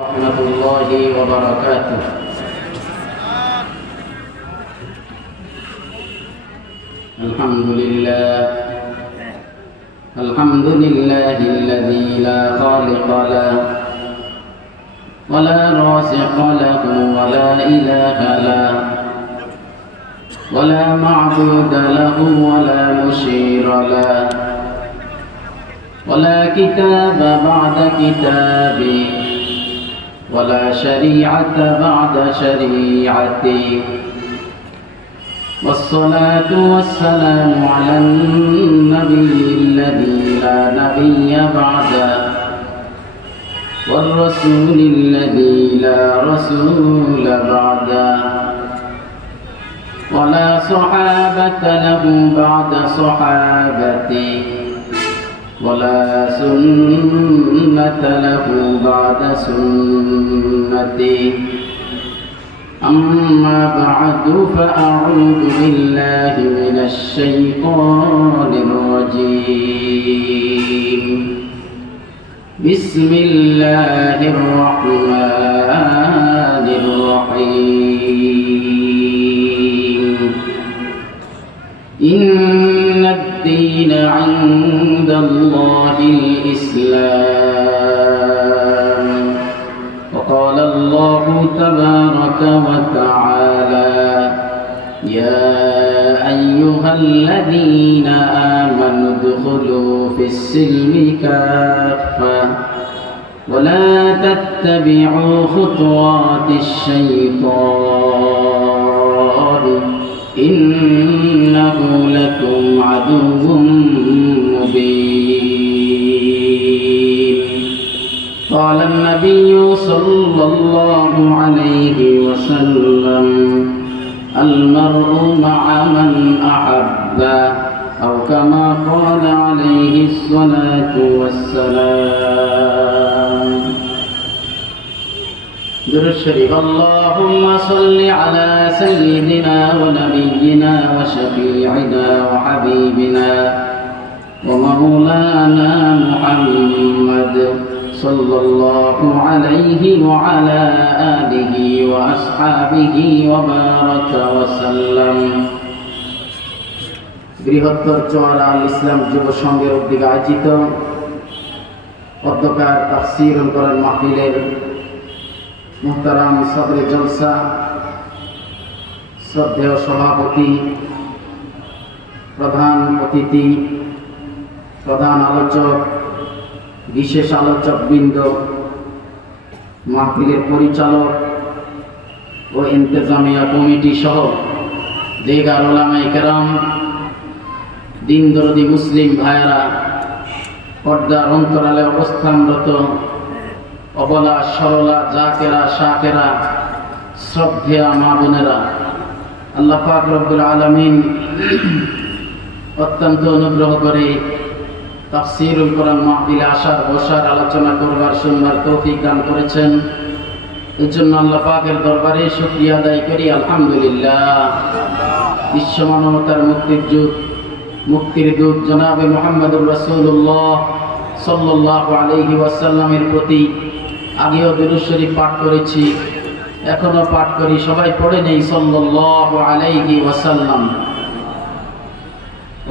ورحمة الله وبركاته. الحمد لله الذي لا خالق له ولا رازق له ولا إله له ولا معبود له ولا مشير له ولا كتاب بعد كتابه ولا شريعة بعد شريعته، والصلاة والسلام على النبي الذي لا نبي بعده، والرسول الذي لا رسول بعده، ولا صحابة له بعد صحابته، ولا سنة له بعد سنته. أما بعد فأعوذ بالله من الشيطان الرجيم. بسم الله الرحمن الرحيم. إن الدين عند الله الإسلام. وقال الله تبارك وتعالى: يا أيها الذين آمنوا ادخلوا في السلم كافة ولا تتبعوا خطوات الشيطان إنه لكم عدو مبين. قال النبي صلى الله عليه وسلم: المرء مع من أحب، أو كما قال عليه الصلاة والسلام. درود شريف. اللهم صل على سيدنا ونبينا وشفيعنا وحبيبنا ومولانا محمد صلى الله عليه وعلى آله وأصحابه وبارك وسلم. বৃহত্তর চোয়ারা আল ইসলাম যুব সংঘের উদ্যোগে আয়োজিত অধ্যকার তাফসীর কোরআন মাহফিলের মুহতারাম সদরে জলসা, শ্রদ্ধেয় সভাপতি, প্রধান অতিথি, প্রধান আলোচক, বিশেষ আলোচকবৃন্দ, মাহফিলের পরিচালক ও ইন্তেজামিয়া কমিটি সহ দিগার উলামায়ে কেরাম, দিনদরদি মুসলিম ভাইয়েরা, পর্দার অন্তরালে অবস্থানরত অবলা সরলা জাকেরা শাকেরা, শ্রদ্ধেয়া মা বোনেরা, আল্লাহ পাক রব্বুল আলামিন অত্যন্ত অনুগ্রহ করে তাফসীরুল কোরআন মাহফিলে আসার, বসার, আলোচনা করবার, শুনবার তৌফিক দান করেছেন। এর জন্য আল্লাহ পাকের দরবারে শুকরিয়া আদায় করি, আলহামদুলিল্লাহ। বিশ্ব মানবতার মুক্তির দূত জনাবে মুহাম্মদুর রাসূলুল্লাহ সাল্লাল্লাহু আলাইহি ওয়াসাল্লামের প্রতি আগেও দুরূদ শরীফ পাঠ করেছি, এখনো পাঠ করি। সবাই পড়ে নেই সাল্লাল্লাহু আলাইহি ওয়াসাল্লাম।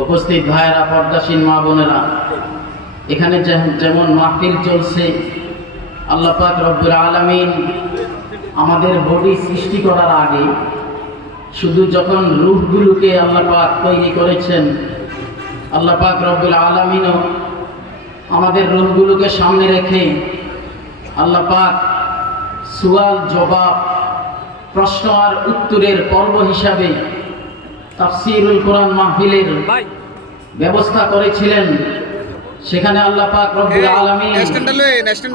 উপস্থিত ভাইয়েরা, পর্দাসীন মা বোনেরা, এখানে যেমন মাহফিল চলছে, আল্লাহ পাক রব্বুল আলামিন আমাদের বডি সৃষ্টি করার আগে শুধু যখন রূহগুলোকে আল্লাহ পাক তৈরি করেছেন, আল্লাহ পাক রব্বুল আলামিনও আমাদের রূহগুলোকে সামনে রেখে আল্লাহ পাক সুয়াল জবাব, প্রশ্ন আর উত্তরের পর্ব হিসাবে তাফসীরুল কোরআন মাহফিলের ব্যবস্থা করেছিলেন। সেখানে আল্লাহ পাক রব্বুল আলামিন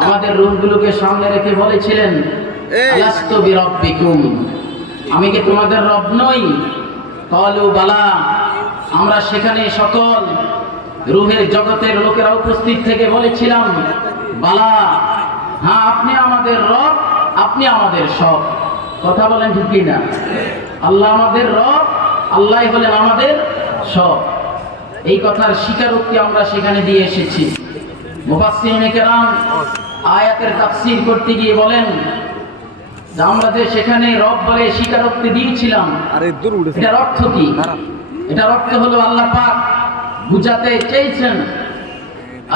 আমাদের রূহগুলোকে সামনে রেখে বলেছিলেন: আলাস্তু বিরাব্বিকুম, আমি কি তোমাদের রব নই? ক্বালু বালা। আমরা সেখানে সকল রূহের জগতের লোকেরা উপস্থিত থেকে বলেছিলাম, বালা, হ্যাঁ, আপনি আমাদের রব, আপনি আমাদের সব। কথা বলেন ঠিক কিনা? আল্লাহ আমাদের রব, আল্লাহ হলেন আমাদের সব। এই কথার স্বীকারোক্তি আমরা সেখানে দিয়ে এসেছি। মুফাসসিরিনে কেরাম আয়াতের তাফসীর করতে গিয়ে বলেন যে আমরা যে সেখানে রব বলে স্বীকারোক্তি দিয়েছিলাম, এটার অর্থ কি? এটার অর্থ হলো আল্লাহ পাক বুঝাতে চেয়েছেন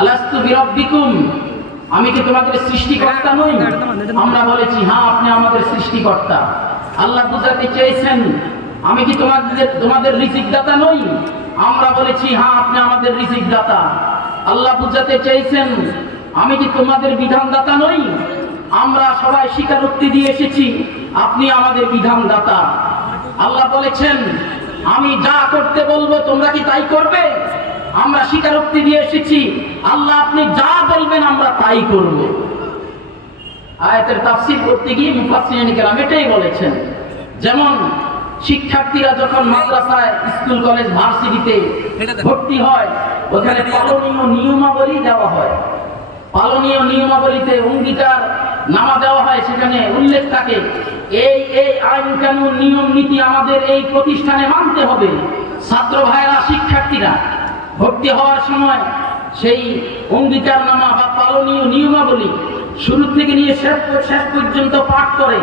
আলাস্তু বিরাব্বিকুম, আমি কি তোমাদের সৃষ্টিকর্তা নই? আমরা বলেছি হ্যাঁ, আপনি আমাদের সৃষ্টিকর্তা। আল্লাহ বুঝাতে চেয়েছেন আমি কি তোমাদের রিজিক দাতা নই? আমরা বলেছি হ্যাঁ, আপনি আমাদের রিজিক দাতা। আল্লাহ বুঝাতে চেয়েছেন আমি কি তোমাদের বিধানদাতা নই? আমরা সবাই স্বীকারোক্তি দিয়ে এসেছি আপনি আমাদের বিধানদাতা। আল্লাহ বলেছেন আমি যা করতে বলবো তোমরা কি তাই করবে? আমরা স্বীকারোক্তি দিয়ে এসেছি আল্লাহ আপনি যা বলবেন আমরা তাই করব। আয়াতের তাফসীর করতে গিয়ে মুফাসসিরিন কেরাম এটাই বলেছেন, যেমন শিক্ষার্থীরা যখন মাদ্রাসায়, স্কুল, কলেজ, ভার্সিটিতে ভর্তি হয় ওখানে পালনীয় নিয়মাবলী দেওয়া হয়। পালনীয় নিয়মাবলীতে অঙ্গীকার নামা দেওয়া হয়, সেখানে উল্লেখ থাকে এই এই আইন কানুন নিয়ম নীতি আমাদের এই প্রতিষ্ঠানে মানতে হবে। ছাত্র ভাইরা, শিক্ষার্থীরা ভর্তি হওয়ার সময় সেই অঙ্গীকার নামা বা পালনীয় নিয়মাবলী শুরু থেকে নিয়ে শেষ পর্যন্ত পাঠ করে,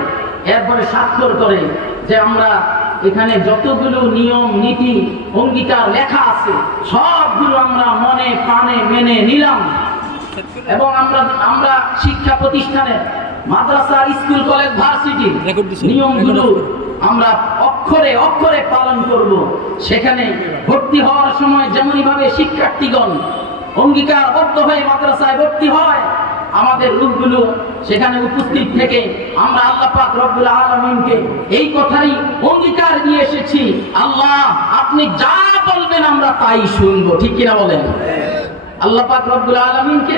এরপরে স্বাক্ষর করে যে আমরা এখানে যতগুলো নিয়ম নীতি অঙ্গীকার লেখা আছে সবগুলো আমরা মনে প্রাণে মেনে নিলাম এবং আমরা শিক্ষা প্রতিষ্ঠানে, মাদ্রাসা, স্কুল, কলেজ, ভার্সিটির নিয়মগুলো আমরা অক্ষরে অক্ষরে পালন করব। সেখানে ভর্তি হওয়ার সময় যেমনই ভাবে শিক্ষার্থীগণ অঙ্গীকারবদ্ধ হয়ে মাদ্রাসায় ভর্তি হয়, আমাদের লোকগুলো সেখানে উপস্থিত থেকে আমরা আল্লাহ পাক রব্বুল আলামিনকে এই কথারই অঙ্গীকার দিয়ে এসেছি আল্লাহ আপনি যা বলবেন আমরা তাই শুনবো। ঠিক কিনা বলেন? আল্লাহ পাক রব্বুল আলামিনকে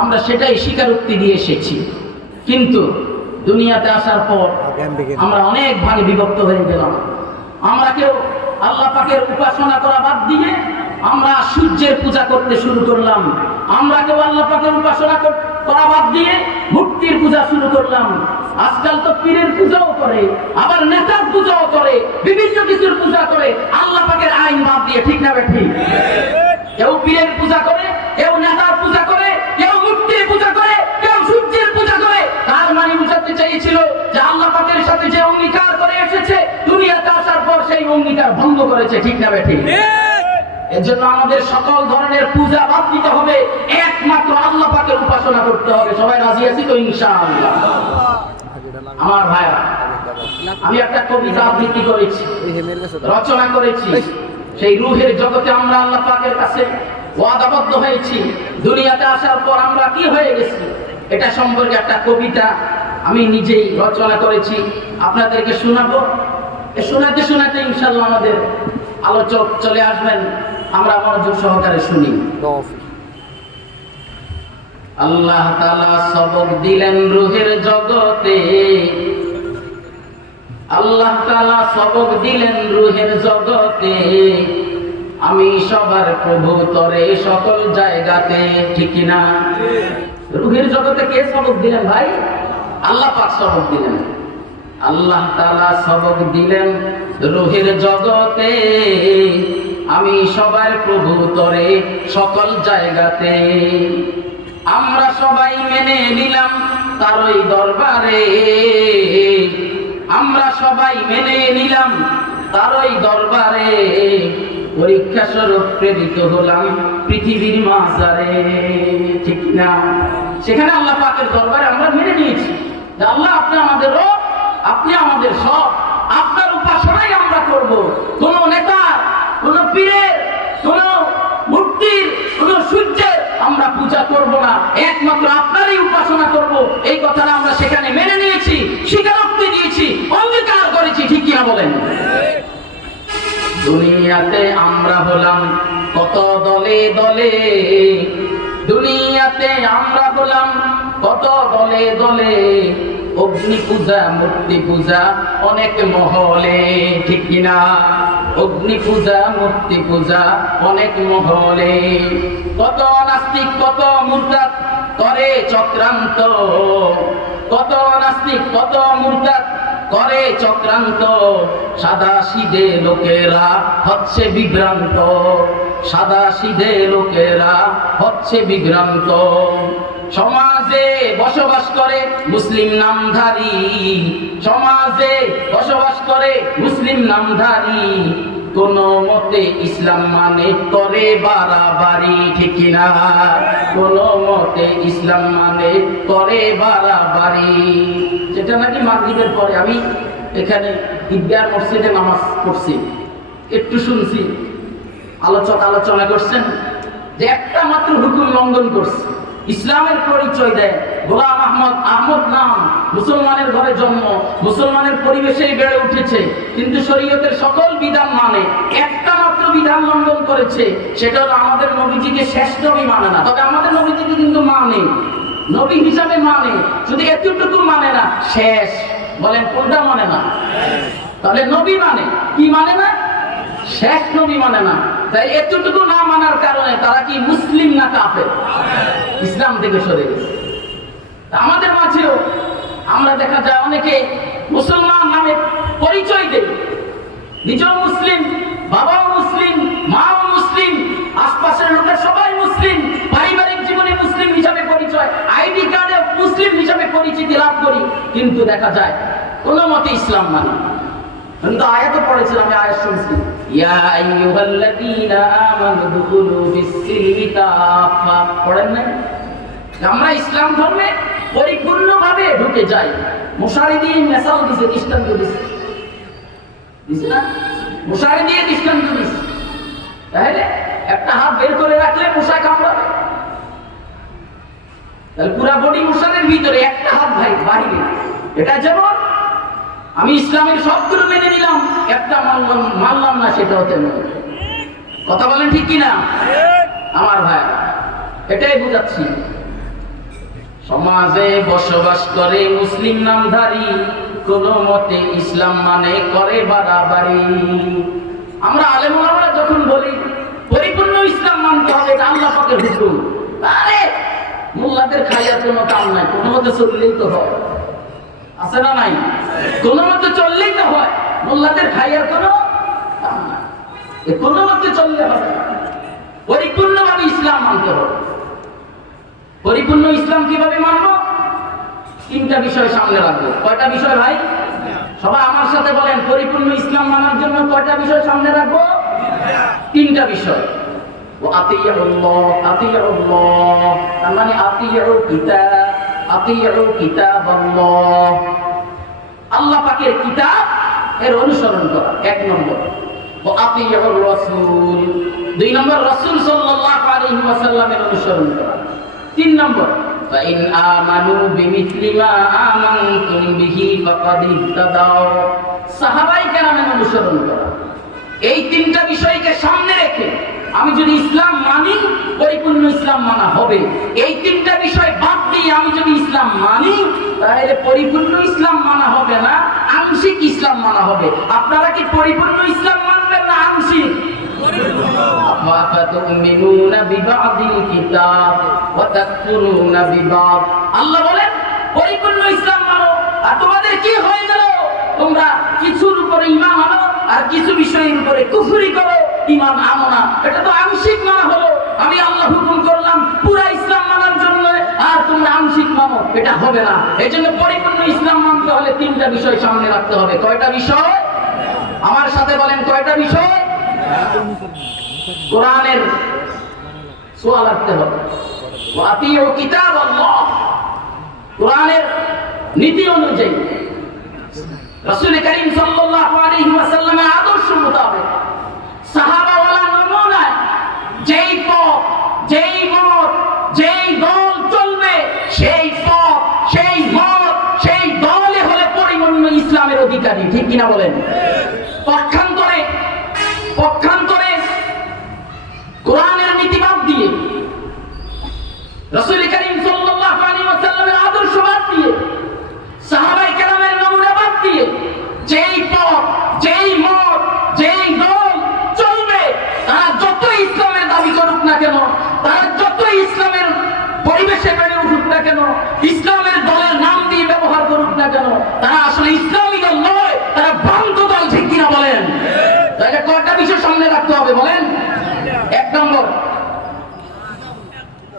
আমরা সেটাই স্বীকারোক্তি দিয়ে এসেছি। কিন্তু দুনিয়াতে আসার পর আমরা অনেক ভাগে বিভক্ত হয়ে গেলাম। আমরা কেউ আল্লাহ পাকের উপাসনা করা বাদ দিয়ে আমরা সূর্যের পূজা করতে শুরু করলাম। আমরা কেউ আল্লাহ পাকের উপাসনা করা বাদ দিয়ে মূর্তির পূজা শুরু করলাম। আজকাল তো পীরের পূজাও করে, আবার নেতার পূজাও করে, বিভিন্ন কিছুর পূজা করে আল্লাহ পাকের আইন বাদ দিয়ে। ঠিক না ঠিক? কেউ পীরের পূজা করে, কেউ নেতার পূজা করে, কেউ মূর্তির পূজা করে, কেউ সূর্যের পূজা করে। তার মানে বুঝাতে চেয়েছিল যে আল্লাহ পাকের সাথে যে অঙ্গীকার করে এসেছে দুনিয়াতে আসার পর সেই অঙ্গীকার ভঙ্গ করেছে। ঠিক না ঠিক? এর জন্য আমাদের সকল ধরনের পূজা বাদ দিতে হবে, একমাত্র আল্লাহ পাকের উপাসনা করতে হবে। সবাই রাজি আছি তো ইনশাআল্লাহ? আমার ভাইরা, আমি একটা কবিতা আবৃত্তি করেছি, রচনা করেছি। সেই রূহের জগতে আমরা আল্লাহ পাকের কাছে ওয়াদাবদ্ধ হয়েছি, দুনিয়াতে আসার পর আমরা কি হয়ে গেছি এটা সম্পর্কে একটা কবিতা আমি নিজেই রচনা করেছি, আপনাদেরকে শোনাবো। শোনাতে শোনাতে ইনশাআল্লাহ আমাদের আলোচক চলে আসবেন, আমরা মনোযোগ সহকারে শুনি। আল্লাহ তাআলা সবক দিলেন রূহের জগতে, আল্লাহ তাআলা সবক দিলেন রূহের জগতে, আমি সবার প্রভু তরে সকল জায়গাতে। ঠিক না? রূহের জগতে কে সবক দিলেন ভাই? আল্লাহ পাক সবক দিলেন। আল্লাহ তাআলা সবক দিলেন রূহের জগতে, আমি সবার প্রভু তরে সকল জায়গাতে। আমরা সবাই মেনে নিলাম তারই দরবারে, আমরা সবাই মেনে নিলাম তারই দরবারে, পরীক্ষা স্বরূপ প্রেরিত হলাম পৃথিবীর মাঝারে। ঠিক না? সেখানে আল্লাহ পাকের দরবারে আমরা মেনে নিয়েছি যে আল্লাহ আপনি আমাদের রব, আপনি আমাদের সব, আপনার উপাসনাই আমরা করব। কোন নেতা, কোন পীরের, কোন মূর্তির, কোন সূর্যের আমরা পূজা করব না, একমাত্র আপনারই উপাসনা করব। এই কথাটা আমরা সেখানে মেনে নিয়েছি, স্বীকারোক্তি দিয়েছি, অঙ্গীকার করেছি। ঠিক কিনা বলেন? দুনিয়াতে আমরা হলাম কত দলে দলে, দুনিয়াতে আমরা হলাম কত দলে দলে, অগ্নি পূজা, মূর্তি পূজা অনেক মহলে। ঠিক কিনা? অগ্নি পূজা, মূর্তি পূজা অনেক মহলে। কত নাস্তিক, কত মুরতাদ করে চক্রান্ত, কত নাস্তিক, কত মুরতাদ করে চক্রান্ত, সাদা সিধে লোকেরা হচ্ছে বিভ্রান্ত, সাদা সিধে লোকেরা হচ্ছে বিভ্রান্ত। সমাজ সমাজে বসবাস করে মুসলিম নামধারী, সমাজে বসবাস করে মুসলিম নামধারী, কোন মতে ইসলাম মানে করে বাড়াবাড়ি, ঠিক কিনা? কোন মতে ইসলাম মানে করে বাড়াবাড়ি। যেটা নাকি মাগরিবের পরে আমি এখানে ঈদগাহ মসজিদে নামাজ পড়ছি, একটু শুনছি আলোচনা করছেন যে একটা মাত্র হুকুম লঙ্ঘন করছে, ইসলামের পরিচয় দেয়, গোলাম আহমদ নাম, মুসলমানের ঘরে জন্ম, মুসলমানের পরিবেশেই বেড়ে উঠেছে, কিন্তু শরীয়তের সকল বিধান মানে, একটা মাত্র বিধান লঙ্ঘন করেছে, সেটা হলো আমাদের নবীজিকে শেষ নবী মানে না। তবে আমাদের নবীজিকে কিন্তু মানে, নবী হিসাবে মানে, শুধু এতটুকু মানে না, শেষ। বলেন কোনটা মানে না? তাহলে নবী মানে কি মানে না? শেষ নবী মানে না। তাই এতটুকু না মানার কারণে তারা কি মুসলিম না কাফের? ইসলাম থেকে সরে গেছে। আমাদের মাঝেও আমরা দেখা যায় অনেকে মুসলমান নামে পরিচয় দেয়, নিজেও মুসলিম, বাবাও মুসলিম, মাও মুসলিম, আশপাশের লোকের সবাই মুসলিম, পারিবারিক জীবনে মুসলিম হিসাবে পরিচয়, আইডি কার্ডে মুসলিম হিসাবে পরিচিতি লাভ করি, কিন্তু দেখা যায় কোনো মতে ইসলাম মানে। কিন্তু আয়াত পড়েছিলাম, আমি আয়াত শুনছি, ইয়া আইয়ুহাল্লাযীনা আমানু দুখুলু ফিস-সিলমি কাফা। পড়েন না? আমরা ইসলাম ধর্মে পরিপূর্ণভাবে ঢুকে যাই। মশারি দিয়ে মেসাল দিছে, দৃষ্টান্ত দিছে না? মশারি দিয়ে দৃষ্টান্ত দিছে। তাহলে একটা হাত বের করে রাখলে মশা কামড়াবে, তাহলে পুরা বডি মশারের ভিতরে, একটা হাত ভাই বাহিরে। এটা যেমন আমি ইসলামের সবগুলো মেনে নিলাম, একটা মানলাম না, সেটাও তেমন। কথা বলেন ঠিক কিনা আমার ভাই? এটাই বুঝাচ্ছি। সমাজে বসবাস করে মুসলিম নামধারী, কোন মতে ইসলাম মানে করে বাড়াবাড়ি। আমরা আলেম ওলামারা যখন বলি পরিপূর্ণ ইসলাম মানতে হবে, এটা আল্লাহ পাকের হুকুম, আরে মোল্লাদের খাইয়ার কোনো কাম নাই, কোনো মতে চললেই তো হয়, আছে না নাই? কোনো মতে চললেই তো হয়, মোল্লাদের খাইয়ার কোনো কাম নাই, কোনো মতে চললে হবে। পরিপূর্ণভাবে ইসলাম মানতে হবে। পরিপূর্ণ ইসলাম কিভাবে মানবো? তিনটা বিষয় সামনে রাখবো। কয়টা বিষয় ভাই? সবাই আমার সাথে বলেন, পরিপূর্ণ ইসলাম মানার জন্য কয়টা বিষয় সামনে রাখবো? তিনটা বিষয়। তার মানে আল্লাহ পাকের কিতাব এর অনুসরণ করা, এক নম্বর। রাসূল, দুই নম্বর রাসূল সাল্লাল্লাহু আলাইহি ওয়াসাল্লামের অনুসরণ করা। তিন নম্বর, ফাইন আমানু বিমিসলি মা আমানতুম বিহি ফাকাদ ইহতাদাও, সাহাবায়ে কেরামের অনুসরণ করা। এই তিনটা বিষয়কে সামনে রেখে আমি যদি ইসলাম মানি, পরিপূর্ণ ইসলাম মানা হবে। এই তিনটা বিষয় বাদ দিয়ে আমি যদি ইসলাম মানি, তাহলে পরিপূর্ণ ইসলাম মানা হবে না, আংশিক ইসলাম মানা হবে। আপনারা কি পরিপূর্ণ ইসলাম মানবেন না আংশিক? আল্লাহ বলেন পরিপূর্ণ ইসলাম মানো, আর তোমাদের কি হয়ে গেল? তোমরা কিছুর উপরে ঈমান আনো আর কিছু বিষয়ের উপরে কুফরি করো, ঈমান আনো না। এটা তো আংশিক মানা হলো। আমি আল্লাহ হুকুম করলাম পুরা ইসলাম মানার জন্য, আর তোমরা আংশিক মানো, এটা হবে না। এই জন্য পরিপূর্ণ ইসলাম মানতে হলে তিনটা বিষয় সামনে রাখতে হবে। কয়টা বিষয়? আমার সাথে বলেন, কয়টা বিষয়? কোরআনের ছোঁয়া লাগতে হবে। ওয়াতিউ কিতাবাল্লাহ, কোরআনের নীতি অনুযায়ী, রাসূল করিম সাল্লাল্লাহু আলাইহি ওয়াসাল্লামের আদর্শ মোতাবেক, সাহাবাওয়ালা নমুনায় যেই পথ, যেই মত, যেই দল চলবে, সেই পথ, সেই মত, সেই দলে হলে পরিপূর্ণ ইসলামের অধিকারী, ঠিক কিনা বলেন? পক্ষান্তরে কোরআনের নীতি বাদ দিয়ে, রাসূল করিম সাল্লাল্লাহু আলাইহি ওয়াসাল্লামের আদর্শ বাদ দিয়ে, সাহাবায়ে কেরামের নমুনা বাদ দিয়ে যেই পথ, যেই মত, যেই দল চলবে, তারা যত ইসলামের দাবি করুক না কেন, তারা যত ইসলামের পরিবেশে বেড়ে উঠুক না কেন, ইসলামের দলের নাম দিয়ে ব্যবহার করুক না কেন, তারা আসলে ইসলামী দল নয়, তারা ভ্রান্ত দল, ঠিক কিনা বলেন? তাহলে কয়টা বিষয় সামনে রাখতে হবে বলেন? এক নম্বর,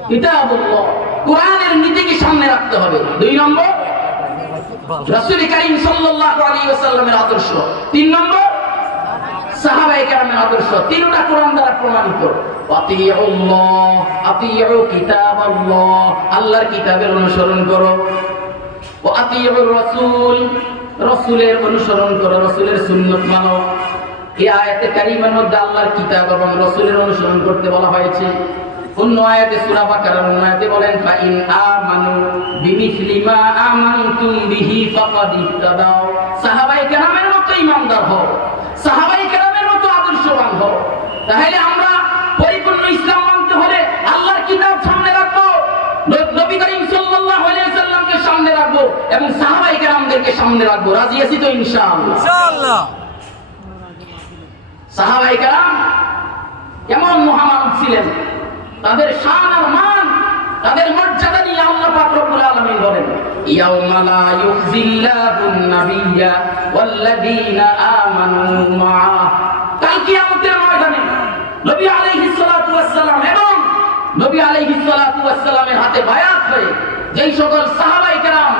কিতাবুল্লাহ, কোরআনের নীতিকে সামনে রাখতে হবে। 2 নম্বর রাসূল করিম সাল্লাল্লাহু আলাইহি ওয়াসাল্লামের আদর্শ। 3 নম্বর সাহাবায়ে কেরামের আদর্শ। তিনটা কোরআন দ্বারা প্রমাণিত। আতিউল্লাহ, আতিউ কিতাবাল্লাহ, আল্লাহর কিতাবের অনুসরণ করো। ওয়া আতিউর রাসূল, রাসূলের অনুসরণ করো, রাসূলের সুন্নাত মানো। এই আয়াতে কারিমার মধ্যে আল্লাহর কিতাব এবং রাসূলের অনুসরণ করতে বলা হয়েছে। অন্য আয়াতে সূরা বাকারার অন্য আয়াতে বলেন ফা ইন আমানু বিমিসলি মা আমানতুম বিহি ফাকাদ ইহতাদাও। সাহাবায়ে কেরামের মতো ঈমানদার হও, সাহাবায়ে কেরামের মতো আদর্শবান হও। তাহলে আমরা পরিপূর্ণ ইসলাম মানতে হলে আল্লাহর কিতাব সামনে রাখবো, নবী করিম সাল্লাল্লাহু আলাইহি ওয়াসাল্লামকে সামনে রাখবো এবং সাহাবায়ে কেরামদেরকে সামনে রাখবো। রাজি আছি তো ইনশাআল্লাহ? ইনশাআল্লাহ। সাহাবায়ে কেরাম কেমন মহান ছিলেন, তাদের শান আর মান, তাদের মর্যাদা নিয়ে আল্লাহ পাক রব্বুল আলামিন বলেন ইয়াউমা লা ইউযিল্লাহুন নাবিয়্যা ওয়াল্লাযীনা আমানু মা। কাল কিয়ামতের ময়দানে নবী আলাইহিস সালাতু ওয়াস সালাম এবং নবী আলাইহিস সালাতু ওয়াস সালামের হাতে বায়াত হয়ে যেই সকল সাহাবায়ে কেরাম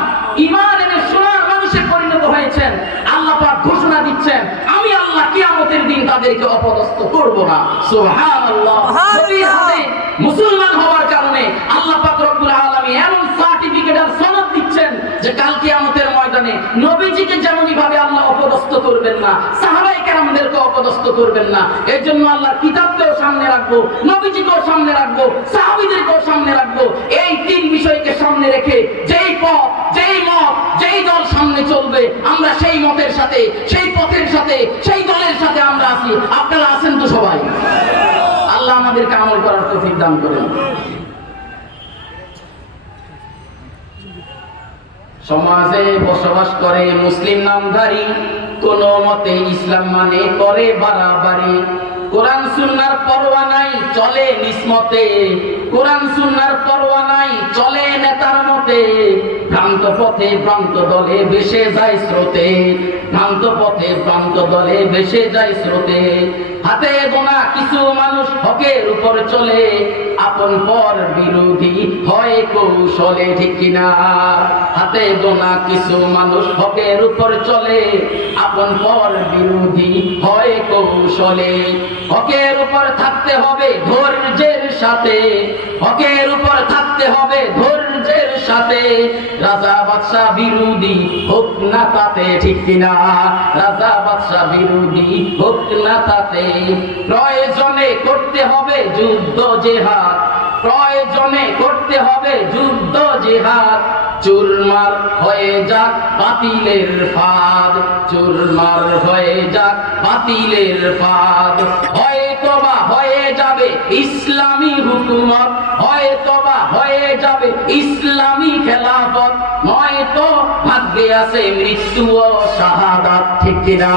ঈমান এনে সোনার মানুষে পরিণত হয়েছেন, আল্লাহ পাক ঘোষণা দিচ্ছেন আমি আল্লাহ কিয়ামতের দিন তাদেরকে অপদস্থ করব না। সুবহানাল্লাহ। নবীর হাতে মুসলমান হওয়ার কারণে আল্লাহ পাক রব্বুল আলামিন এমন সার্টিফিকেট আর সনদ দিচ্ছেন যে কাল কিয়ামতের ময়দানে নবীজিকে যেমনই ভাবে আল্লাহ অপদস্থ করবেন না, সাহাবায়ে কেরামদেরকে অপদস্থ করবেন না। এর জন্য আল্লাহর কিতাবকেও সামনে রাখবো, নবীজিকেও সামনে রাখবো, সাহাবীদেরকেও সামনে রাখবো। এই 3 বিষয়কে সামনে রেখে যেই পথ, যেই মত, যেই দল সামনে চলবে আমরা সেই মতের সাথে, সেই পথের সাথে, সেই দলের সাথে আমরা আছি। আপনারা আছেন তো সবাই? আল্লাহ আমাদেরকে আমল করার তৌফিক দান করেন। সমাজে বসবাস করে মুসলিম নামধারী, কোন মতে ইসলাম মানে করে বাড়াবাড়ি। কোরআন সুন্নাহর পরোয়া নাই, চলে নিসমতে। কোরআন সুন্নাহর পরোয়া নাই, চলে নেতার মতে। ভ্রান্ত পথে ভ্রান্ত দলে ভেসে যায় স্রোতে, ভ্রান্ত পথে ভ্রান্ত দলে ভেসে যায় স্রোতে। হাতে গোনা কিছু মানুষ হকের উপর চলে, আপন পর বিরোধী হয় কৌশলে, ঠিক কিনা? হাতে গোনা কিছু মানুষ হকের উপর চলে, আপন পর বিরোধী হয় কৌশলে। হকের উপর থাকতে হবে ধৈর্যের সাথে, হকের উপর থাকতে হবে ধৈর্যের সাথে। রাজা বাদশা বিরোধী হোক না তাতে, ঠিক কিনা? রাজা বাদশা বিরোধী হোক না তাতে। প্রয়োজনে করতে হবে যুদ্ধ জেহাদ, প্রয়োজনে করতে হবে যুদ্ধ জেহাদ। চুরমার হয়ে যাক বাতিলের ফাঁদ, চুরমার হয়ে যাক বাতিলের ফাঁদ। হয়তোবা হয়ে যাবে ইসলামী হুকুমত, হয়তোবা হয়ে যাবে ইসলামী খেলাফত। নয়তো ভাগ্যে আছে মৃত্যু ও শাহাদাত, ঠিক কিনা?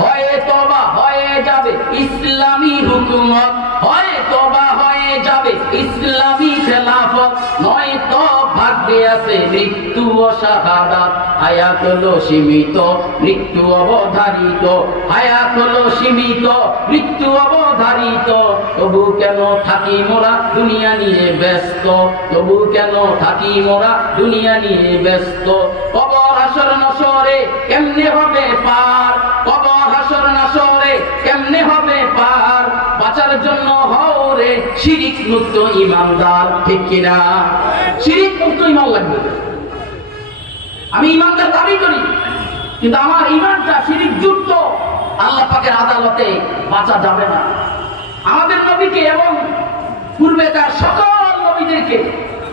হয়তোবা হয়ে যাবে ইসলামী হুকুমত, হয়তোবা হয়ে যাবে ইসলামী খেলাফত। নয়তো ভাগ্যে আছে মৃত্যু ও শাহাদাত। হায়াত হলো সীমিত, মৃত্যু অবধারিত। হায়াত হলো সীমিত, মৃত্যু অবধারিত। তবু কেন থাকি মোরা দুনিয়া নিয়ে ব্যস্ত, তবু কেন থাকি মোরা দুনিয়া নিয়ে ব্যস্ত। কবর হাসর নসরে কেমনে হবে পার, কবর হাসর নসরে কেমনে হবে পার। বাঁচার জন্য হও রে শিরিক মুক্ত ঈমানদার, ঠিক কিনা? শিরিক মুক্ত ঈমান লাগবে। আমি ঈমানদার দাবি করি, কিন্তু আমার ঈমানটা শিরিক যুক্ত, আল্লাহ পাকের আদালতে বাঁচা যাবে না। আমাদের নবীকে এবং পূর্বেকার সকল নবীদেরকে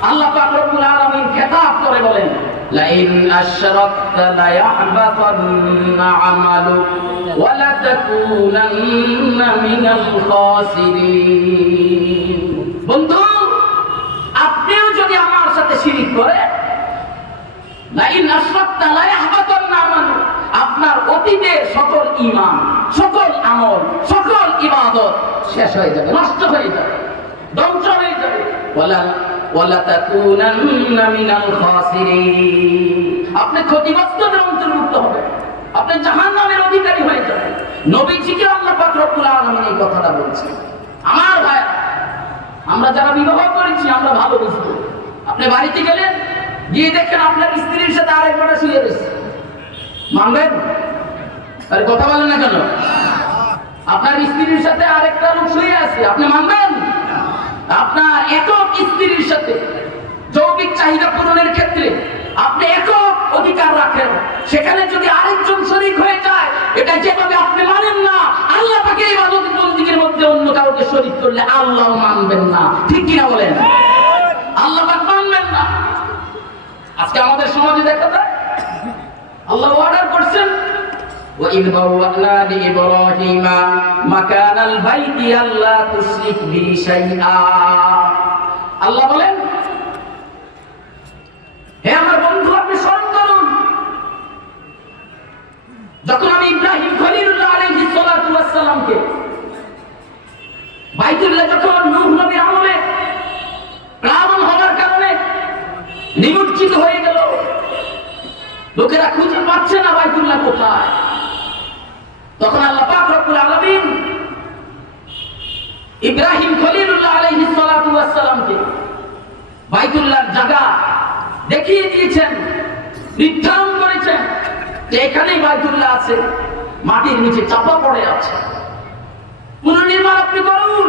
আল্লাহ পাক রব্বুল আলামিন খেতাব করে বলেন লাইন আশরাকতা লা ইয়াহবাতান্না আমালুক ওয়া লা তাকুনান্না মিনাল খাসিরিন। বন্ধু, আপনিও যদি আমার সাথে শিরিক করেন, লাইন আশরাকতা লা ইয়াহবাতান্না আমালুক, আপনার অতীতের সকল ঈমান, সকল আমল, সকল ইবাদত শেষ হয়ে যাবে, নষ্ট হয়ে যাবে, ধ্বংস হয়ে যাবে। ওয়ালা তাকুনান্না মিনাল খাসিরিন, আপনি ক্ষতিগ্রস্তদের অন্তর্ভুক্ত হবেন, আপনি জাহান্নামের অধিকারী হয়ে যাবেন। নবীজিকে আল্লাহ পাক রব্বুল আলামিন এই কথাটা বলছেন। আমার ভাই, আমরা যারা বিবাহ করেছি আমরা ভালো বুঝবো। আপনি বাড়িতে গেলেন, গিয়ে দেখেন আপনার স্ত্রীর সাথে আরেকটা শুয়ে রয়েছে, মানবেন? আরে কথা বলেন না কেন? আপনার স্ত্রীর সাথে আরেকটা লোক শুয়ে আছে, আপনি মানবেন? আপনার একক স্ত্রীর সাথে যৌবিক চাহিদা পূরণের ক্ষেত্রে আপনি একক অধিকার রাখেন, সেখানে যদি আরেকজন শরীক হয়ে যায়, এটা যেভাবে আপনি মানেন না, আল্লাহ পাকে ইবাদত বন্দেগীর মধ্যে অন্য কাউকে শরীক করলে আল্লাহ মানবেন না। ঠিক কিনা বলেন? আল্লাহ পাক মানবেন না। আজকে আমাদের সমাজে দেখা যায় আল্লাহ অর্ডার করছেন, وَإِذْ بَوَّأْنَا لِإِبْرَاهِيمَ مَكَانَ الْبَيْتِ أَلَّا تُشْرِكْ بِي شَيْئًا। আল্লাহ বলেন, হে আমার বন্ধু, আপনি স্মরণ করুন, যখন আমি ইব্রাহিম খলিলুল্লাহ আলাইহিস সালাতু ওয়াস সালামকে বাইতুল্লাহ যখন নূহ নবীর আমলে প্লাবন হওয়ার কারণে নিমজ্জিত হয়ে গেল, লোকেরা খুঁজে পাচ্ছে না বাইতুল্লাহ কোথায়, তখন আল্লাহ পাক রব্বুল আলামিন ইব্রাহিম খলিলুল্লাহ আলাইহিস সালাতু ওয়াস সালামকে বাইতুল্লাহর জায়গা দেখিয়ে দিয়েছেন, নির্ধারণ করেছেন যে এখানেই বাইতুল্লাহ আছে, মাটির নিচে চাপা পড়ে আছে, পুনর্নির্মাণ আপনি করুন।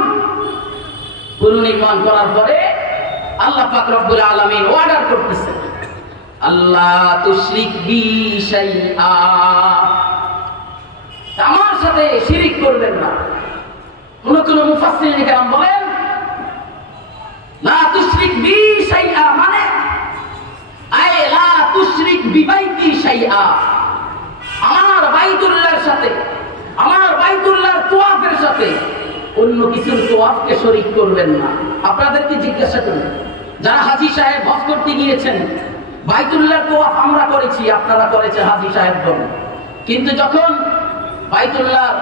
পুনর্নির্মাণ করার পরে আল্লাহ পাক রব্বুল আলামিন অর্ডার করতেছেন, আল্লাহ তুশরিক বি শাইআ, আমার সাথে শিরিক করবেন না। কোন মুফাসসিরিন কেরাম বলেন, লা তুশরিক বি শাইআ মানে আয় লা তুশরিক বিবাইতি শাইআ, আমার বাইতুল্লাহর সাথে, আমার বাইতুল্লাহর তোয়াফের সাথে অন্য কিছুর তোয়াফকে শরীক করবেন না। আপনাদেরকে জিজ্ঞাসা করি, যারা হাজী সাহেব হজ করতে গিয়েছেন, বাইতুল্লাহর তোয়াফ আমরা করেছি, আপনারা করেছে হাজী সাহেবগণ, কিন্তু যখন বাইতুল্লাহর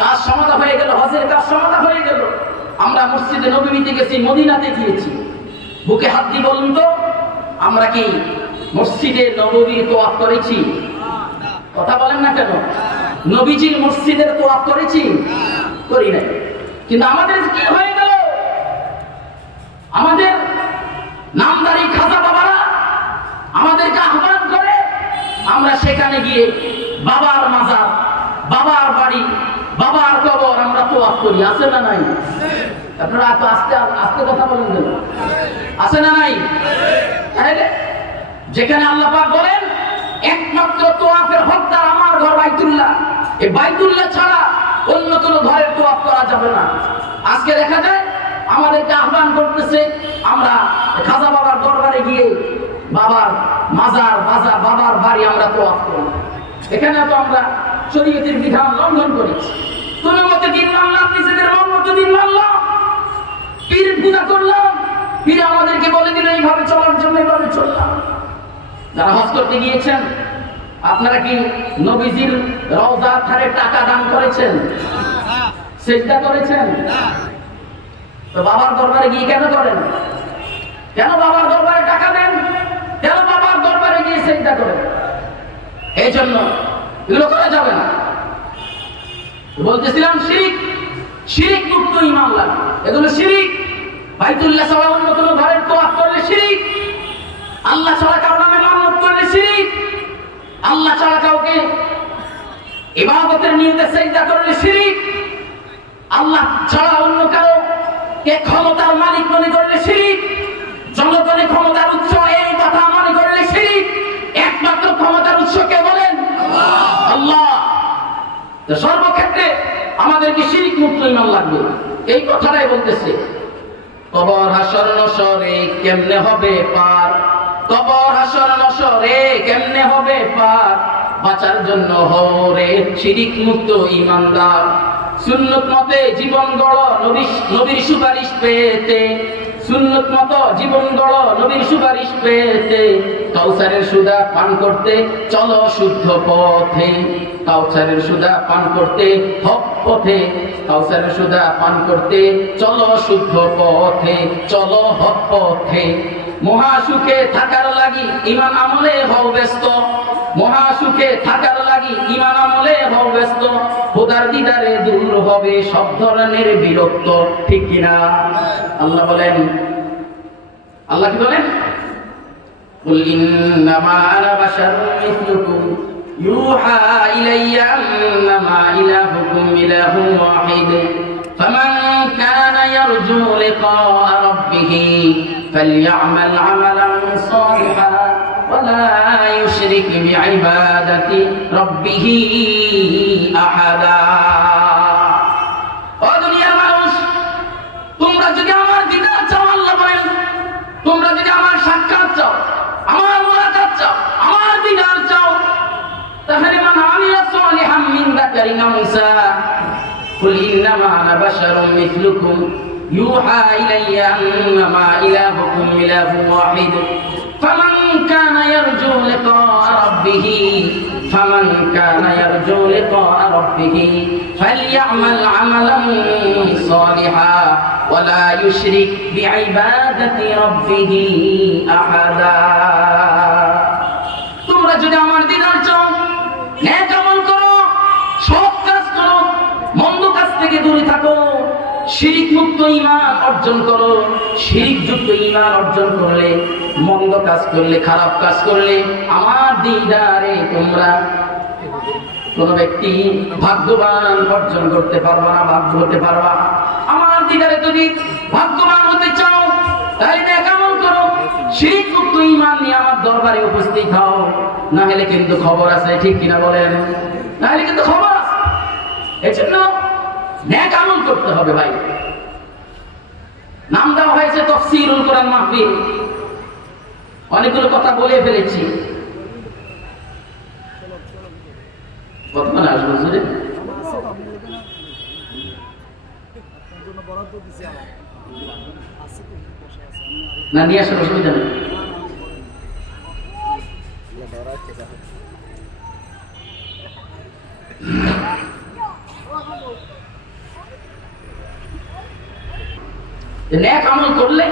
কাজ সমাধা হয়ে গেল, হজের কাজ সমাধা হয়ে গেল, আমরা মসজিদে নববীতে গেছি, মদিনাতে গিয়েছি, বুকে হাত দিয়ে বলুন তো, আমরা কি মসজিদে নববীর তোয়াফ করেছি? কথা বলেন না কেন? নবীজির মসজিদের তোয়াফ করেছি? করি নাই। কিন্তু আমাদের কি হয়ে গেল, আমাদের নামদারি খাজা বাবারা আমাদেরকে আহ্বান করে, আমরা সেখানে গিয়ে বাবার মাজার, বাবার বাড়ি, বাবার কবর আমরা তোয়াফ করি। আছে না নাই? আপনারা এত আস্তে আস্তে কথা বলেন কেন? আছে না নাই? যেখানে আল্লাহ পাক বলেন একমাত্র তোয়াফের হকদার আমার ঘর বাইতুল্লাহ, এই বাইতুল্লাহ ছাড়া অন্য কোনো ঘরের তোয়াফ করা যাবে না। আজকে দেখা যায় আমাদেরকে আহ্বান করতেছে, আমরা খাজা বাবার দরবারে গিয়ে বাবার মাজার, বাবার বাড়ি আমরা তোয়াফ করি। এখানে তো আমরা শরীয়তের বিধান লঙ্ঘন করেছি। কোনো মতে দিন মানলাম, নিজেদের মন মতো দিন মানলাম, পীর পূজা করলাম, পীর আমাদেরকে বলে দিল এইভাবে চলার জন্য, এইভাবে চললাম। যারা হজ করতে গিয়েছেন, আপনারা কি নবীজির রওজার ধারে টাকা দান করেছেন? সেজদা করেছেন? তো বাবার দরবারে গিয়ে কেন করেন? কেন বাবার দরবারে টাকা দেন? কেন বাবার দরবারে গিয়ে সেজদা করেন? এই জন্য এগুলো করা যাবে না। বলতেছিলাম শিরিক, শিরিক মুক্ত ঈমান লাগে, এগুলো শিরিক। বাইতুল্লাহ ছাড়া অন্য কোনো ঘরের তোয়াফ করলে শিরিক, আল্লাহ ছাড়া কারো নামে মানত করলে শিরিক, আল্লাহ ছাড়া কাউকে ইবাদতের নিয়তে সিজদা করলে শিরিক, আল্লাহ ছাড়া অন্য কারো কে ক্ষমতার মালিক মনে করলে শিরিক, জনগণের ক্ষমতার উৎস এই কথা মনে করলে শিরিক। একমাত্র ক্ষমতার উৎস কে বলেন? আল্লাহ। তো সর্বক্ষেত্রে আমাদেরকে শিরিক মুক্ত ঈমান লাগবে, এই কথাটাই বলতেছে। কবর হাসর নসরে কেমনে হবে পার, কবর হাসর নসরে কেমনে হবে পার, বাঁচার জন্য হরে শিরিক মুক্ত ঈমানদার। সুন্নত মতে জীবন গড় নবীর সুপারিশ পেতে, সুন্নত মতো জীবন গড় নবীর সুপারিশ পেতে, কাউসারের সুদা পান করতে চলো শুদ্ধ পথে, কাউসারের সুদা পান করতে হক পথে, কাউসারের সুদা পান করতে চলো শুদ্ধ পথে, চলো হক পথে। মহাসুখে থাকার লাগি ঈমান আমলে হও ব্যস্ত, মহাসুখে সুখে থাকার লাগি ঈমান আমলে হও ব্যস্ত, খোদার দিদারে দূর হবে সব ধরনের বিরক্ত, ঠিক কিনা? আল্লাহ বলেন, আল্লাহ কি বলেন? কুল ইন্নামা আনা বাশারুম মিসলুকুম ইউহা ইলাইয়া আন্নামা ইলাহুকুম ইলাহুন ওয়াহিদ ফামান কানা ইয়ারজু লিকাআ রাব্বিহ ফালইআমাল আমালান সালিহান ওয়ালা ইউশরিক বিইবাদাতি রাব্বিহ আহাদা। ও দুনিয়ার মানুষ, তোমরা যদি আমার দিদার চাও, আল্লাহ বলেন, তোমরা যদি আমার সাক্ষাৎ চাও, আমার মুলাকাত চাও, আমার দিদার চাও, তাহলে মান আমিলা সালিহাম মিন যাকারিন আও উনসা কুল ইন্নামা আনা বাশারুম মিসলুকুম ইউহা ইলাইয়া আন্নামা ইলাহুকুম ইলাহুন ওয়াহিদ ফামান কানা ইয়ারজু লিকাআ রাব্বিহ ফালইআমাল আমালান সালিহা ওয়ালা ইউশরিক বিইবাদাতি রাব্বিহ আহাদা। তোমরা যদি আমার দিদার চাও, নেক আমল করো, সৎ কাজ করো, মন্দ কাজ থেকে দূরে থাকো, শিরিক মুক্ত ঈমান অর্জন করো। শিরিক যুক্ত ঈমান অর্জন করলে, মন্দ কাজ করলে, খারাপ কাজ করলে আমার দিদারে তোমরা কোন ব্যক্তি ভাগ্যবান অর্জন করতে পারবা না, ভাগ্য হতে পারবা। আমার দিদারে যদি ভাগ্যবান হতে চাও, তাই নেক আমল করো, শিরিক মুক্ত ঈমান নিয়ে আমার দরবারে উপস্থিত হও। না হলে কিন্তু খবর আছে, ঠিক কিনা বলেন? না হলে কিন্তু খবর আছে। এজন্য নেক আমল করতে হবে ভাই। নাম দেওয়া হয়েছে তাফসীরুল কোরআন মাহফিল। অনেকগুলো কথা বলে ফেলেছি। কতক্ষণ আসবো হুজুরে? না নিয়ে আসার অসুবিধা নেই। নেক আমল করলে,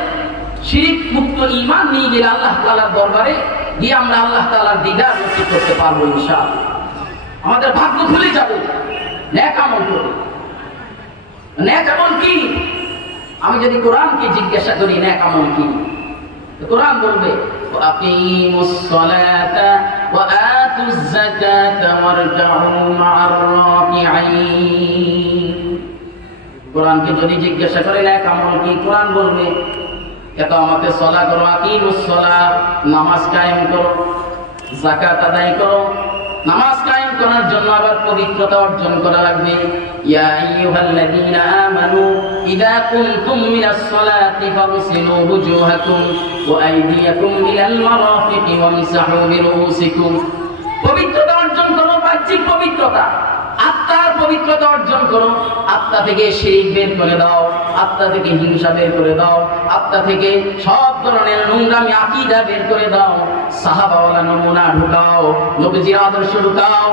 শিরিক মুক্ত ঈমান নিয়ে গেলে আল্লাহ তাআলার দরবারে গিয়ে আমরা আল্লাহ তাআলার দিদার নসিব করতে পারবো ইনশাআল্লাহ। আমাদের ভাগ্য খুলে যাবে নেক আমল করে। নেক আমল কি? আমি যদি কোরআনকে জিজ্ঞাসা করি নেক আমল কি, তো কোরআন বলবে আকিমুস সালাতা ওয়া আতুজ যাকাতা ওয়ারকাউ মা'আর রাকিঈন। কোরআনকে যদি জিজ্ঞাসা করে নেক আমল কি, কোরআন বলবে আমাকে সালাত করো, আকিমুস সালাত, নামাজ কায়েম করো, যাকাত আদায় করো। নামাজ কায়েম করার জন্য আবার পবিত্রতা অর্জন করা লাগবে। ইয়া আইয়ুহাল্লাযীনা আমানু ইযা কুমতুম মিনাস সালাতি ফাগসিলু ওয়ুজুহাকুম ওয়া আইদিয়াকুম ইলাল মারাফিকি ওয়ামসাহু বিরুউসিকুম। পবিত্রতা অর্জন করো, বাহ্যিক পবিত্রতা। আত্মার পবিত্রতা অর্জন করো। আত্মা থেকে শিরক বের করে দাও, আত্মা থেকে হিংসা বের করে দাও, আত্মা থেকে সব ধরনের নোংরামি আকীদা বের করে দাও। সাহাবাওয়ালা নমুনা ঢুকাও, নবীজির আদর্শ ঢুকাও,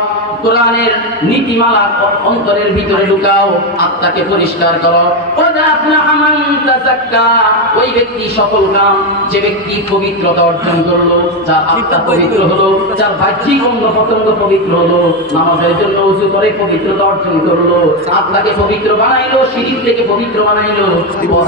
কোরআনের নীতিমালা অন্তরের ভিতরে ঢুকাও, আত্মাকে পরিষ্কার করো। ওই ব্যক্তি সফল কাম, যে ব্যক্তি পবিত্রতা অর্জন করলো, যার আত্মা পবিত্র হলো, যার বাহ্যিক অঙ্গ প্রত্যঙ্গ পবিত্র হলো, নামাজের জন্য ওযু করে পবিত্রতা অর্জন করলো, আত্মাকে পবিত্র বানাইলো, শিরক থেকে পবিত্র বানাইলো,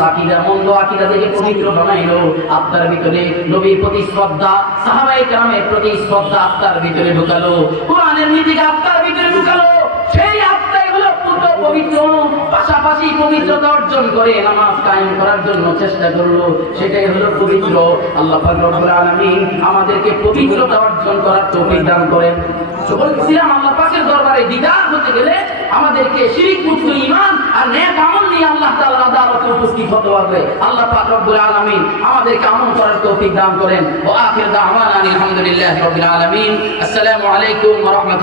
আকীদা মন্দ আকীদা থেকে পবিত্র বানাইলো, আত্মার ভিতরে নবীর প্রতি শ্রদ্ধা, সাহাবায়ে কেরামের প্রতি শ্রদ্ধা আত্মার ভিতরে ঢুকালো, কোরআনের নীতিকে আত্মার ভিতরে ঢুকালো। সেই আত্মাই হলো পূর্ণ পবিত্র। পাশাপাশি পবিত্রতা অর্জন করে নামাজ কায়েম করার জন্য চেষ্টা করলো, সেটাই হলো পবিত্র। আল্লাহ পাক রব্বুল আলামিন আমাদেরকে পবিত্রতা অর্জন করার তৌফিক দান করেন। বলছিলাম আল্লাহ পাকের দরবারে দিদার হতে গেলে আমাদেরকে শিরক মুক্ত ঈমান আর নেক আমল নিয়ে আল্লাহ তাআলার আদালতে উপস্থিত হতে হবে। আল্লাহ পাক রব্বুল আলামিন আমাদেরকে আমল করার তৌফিক দান করেন। ওয়া আখির দাওয়ানা আলহামদুলিল্লাহি রাব্বিল আলামিন। আসসালামু আলাইকুম ওয়া রাহমাতুল্লাহ।